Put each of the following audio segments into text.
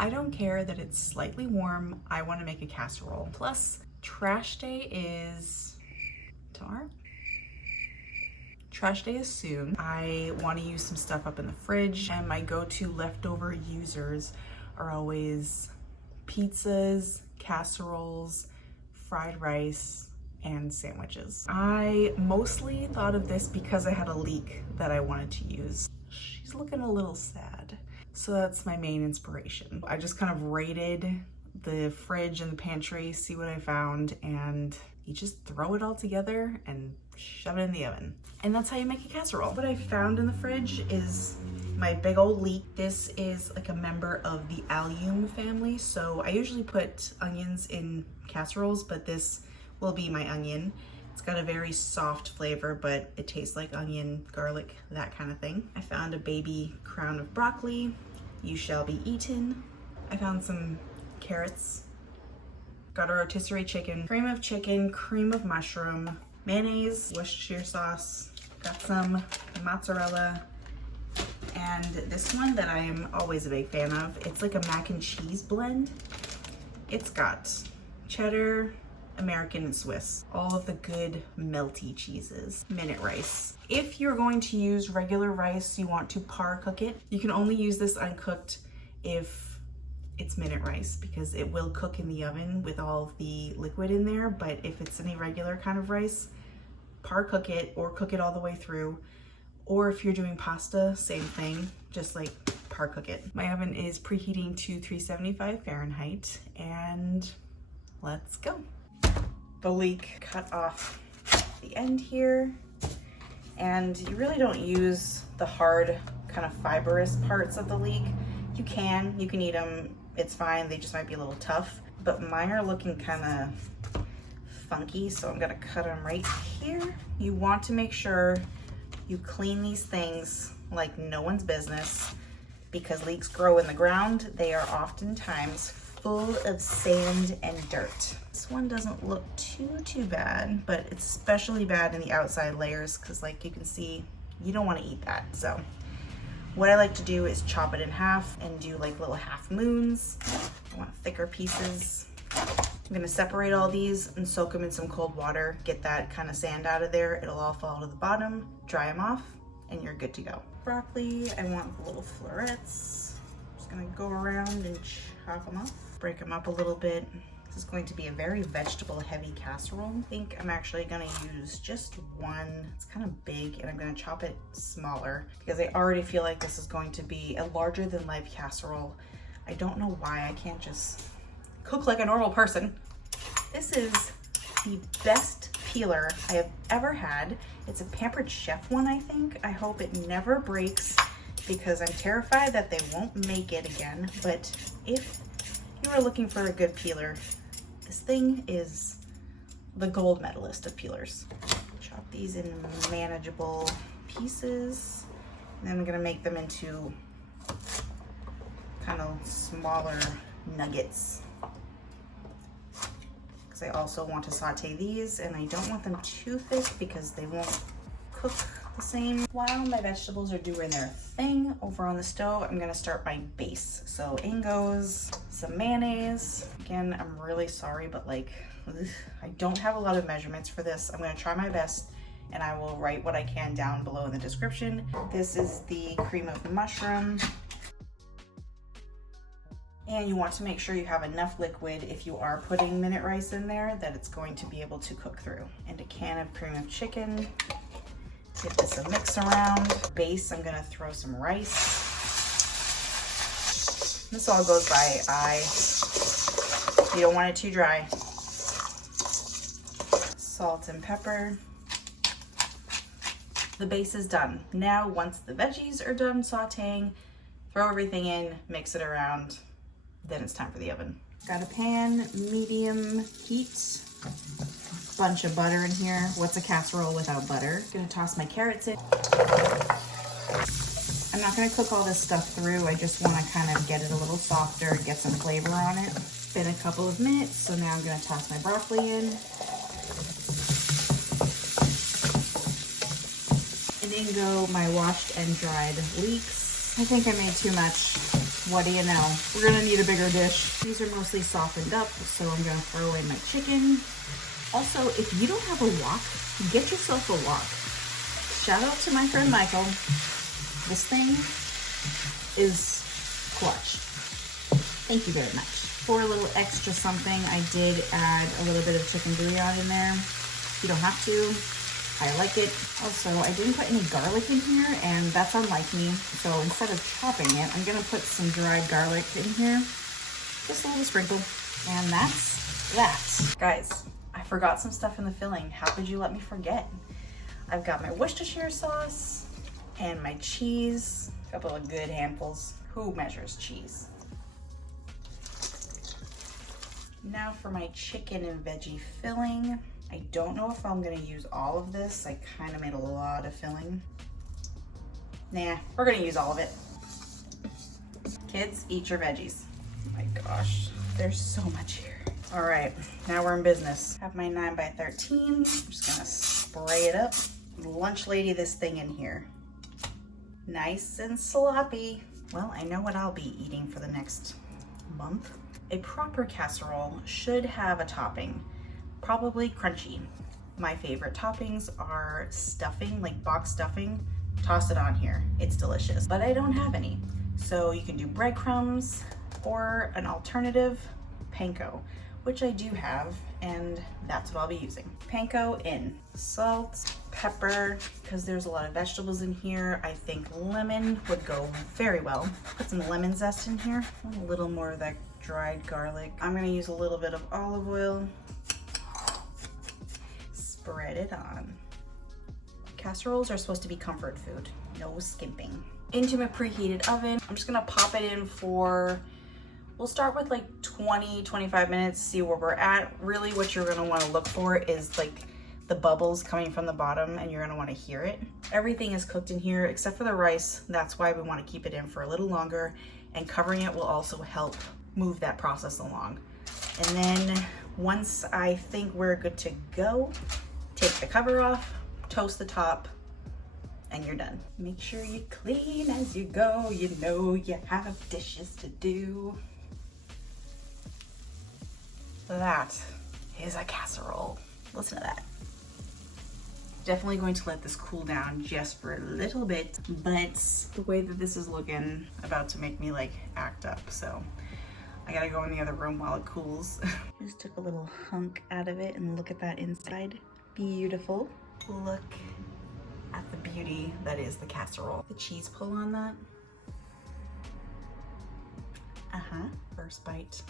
I don't care that it's slightly warm. I want to make a casserole. Plus, trash day is tomorrow? Trash day is soon. I want to use some stuff up in the fridge, and my go-to leftover users are always pizzas, casseroles, fried rice, and sandwiches. I mostly thought of this because I had a leek that I wanted to use. She's looking a little sad. So that's my main inspiration. I just kind of raided the fridge and the pantry, see what I found, and you just throw it all together and shove it in the oven. And that's how you make a casserole. What I found in the fridge is my big old leek. This is like a member of the allium family. So I usually put onions in casseroles, but this will be my onion. It's got a very soft flavor, but it tastes like onion, garlic, that kind of thing. I found a baby crown of broccoli. You shall be eaten. I found some carrots. Got a rotisserie chicken, cream of mushroom, mayonnaise, Worcestershire sauce. Got some mozzarella. And this one that I am always a big fan of, it's like a mac and cheese blend. It's got cheddar, American, and Swiss. All of the good melty cheeses. Minute rice. If you're going to use regular rice, you want to par cook it. You can only use this uncooked if it's minute rice, because it will cook in the oven with all of the liquid in there. But if it's any regular kind of rice, par cook it or cook it all the way through. Or if you're doing pasta, same thing, just like par cook it. My oven is preheating to 375 Fahrenheit, and let's go. The leek cut off the end here, and you really don't use the hard kind of fibrous parts of the leek. You can eat them, it's fine, they just might be a little tough, but mine are looking kind of funky, so I'm gonna cut them right here. You want to make sure you clean these things like no one's business, because leeks grow in the ground. They are oftentimes full of sand and dirt. This one doesn't look too bad, but it's especially bad in the outside layers, because like you can see, you don't want to eat that. So what I like to do is chop it in half and do like little half moons. I want thicker pieces. I'm gonna separate all these and soak them in some cold water, get that kind of sand out of there. It'll all fall to the bottom, dry them off, and you're good to go. Broccoli, I want little florets. Just gonna go around and chop them up, break them up a little bit. This is going to be a very vegetable heavy casserole. I think I'm actually gonna use just one. It's kind of big, and I'm gonna chop it smaller because I already feel like this is going to be a larger than life casserole. I don't know why I can't just cook like a normal person. This is the best peeler I have ever had. It's a Pampered Chef one, I think. I hope it never breaks, because I'm terrified that they won't make it again. But if you are looking for a good peeler, this thing is the gold medalist of peelers. Chop these in manageable pieces. And then I'm gonna make them into kind of smaller nuggets, because I also want to saute these, and I don't want them too thick because they won't cook the same. While my vegetables are doing their thing over on the stove, I'm gonna start my base. So in goes some mayonnaise. Again, I'm really sorry, but like, I don't have a lot of measurements for this. I'm gonna try my best, and I will write what I can down below in the description. This is the cream of mushroom. And you want to make sure you have enough liquid, if you are putting minute rice in there, that it's going to be able to cook through. And a can of cream of chicken. Give this a mix around. Base, I'm gonna throw some rice. This all goes by eye. You don't want it too dry. Salt and pepper. The base is done. Now, once the veggies are done sauteing, throw everything in, mix it around. Then it's time for the oven. Got a pan, medium heat, bunch of butter in here. What's a casserole without butter? Gonna toss my carrots in. I'm not gonna cook all this stuff through. I just wanna kind of get it a little softer and get some flavor on it. Been a couple of minutes, so now I'm gonna toss my broccoli in. And in go my washed and dried leeks. I think I made too much. what do you know? We're gonna need a bigger dish. These are mostly softened up, so I'm gonna throw away my chicken. Also, if you don't have a wok, get yourself a wok. Shout out to my friend Michael. This thing is clutch. Thank you very much. For a little extra something, I did add a little bit of chicken bouillon in there. You don't have to. I like it. Also, I didn't put any garlic in here, and that's unlike me. So instead of chopping it, I'm gonna put some dried garlic in here. Just a little sprinkle. And that's that. Guys, I forgot some stuff in the filling. How could you let me forget? I've got my Worcestershire sauce and my cheese. A couple of good handfuls. Who measures cheese? Now for my chicken and veggie filling. I don't know if I'm gonna use all of this. I kind of made a lot of filling. Nah, we're gonna use all of it. Kids, eat your veggies. Oh my gosh, there's so much here. All right, now we're in business. Have my 9x13. I'm just gonna spray it up. Lunch lady this thing in here. Nice and sloppy. Well, I know what I'll be eating for the next month. A proper casserole should have a topping, probably crunchy. My favorite toppings are stuffing, like box stuffing. Toss it on here, it's delicious. But I don't have any. So you can do breadcrumbs or an alternative, panko, which I do have, and that's what I'll be using. Panko in. Salt, pepper, because there's a lot of vegetables in here. I think lemon would go very well. Put some lemon zest in here. A little more of that dried garlic. I'm gonna use a little bit of olive oil. Spread it on. Casseroles are supposed to be comfort food, no skimping. Into my preheated oven, I'm just gonna pop it in for, we'll start with like 20-25 minutes, see where we're at. Really what you're gonna wanna look for is like the bubbles coming from the bottom, and you're gonna wanna hear it. Everything is cooked in here except for the rice. That's why we wanna keep it in for a little longer, and covering it will also help move that process along. And then once I think we're good to go, take the cover off, toast the top, and you're done. Make sure you clean as you go. You know you have dishes to do. That is a casserole. Listen to that. Definitely going to let this cool down just for a little bit, but the way that this is looking, about to make me like act up, so I gotta go in the other room while it cools. Just took a little hunk out of it, and look at that inside. Beautiful. Look at the beauty that is the casserole. The cheese pull on that. First bite.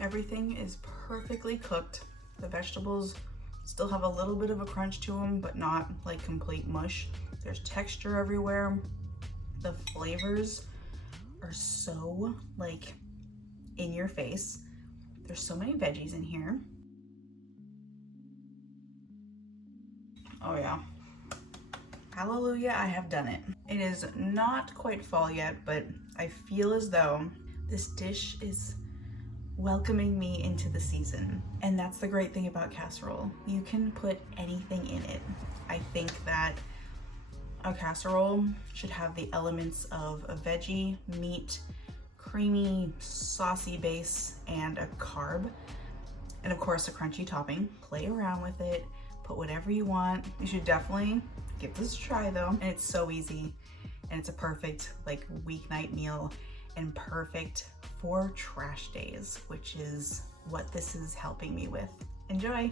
Everything is perfectly cooked. The vegetables still have a little bit of a crunch to them, but not like complete mush. There's texture everywhere. The flavors are so like in your face. There's so many veggies in here. Oh yeah. Hallelujah, I have done it. It is not quite fall yet, but I feel as though this dish is welcoming me into the season. And that's the great thing about casserole. You can put anything in it. I think that a casserole should have the elements of a veggie, meat, creamy, saucy base, and a carb. And of course a crunchy topping. Play around with it, put whatever you want. You should definitely give this a try though. And it's so easy, and it's a perfect like weeknight meal, and perfect for trash days, which is what this is helping me with. Enjoy.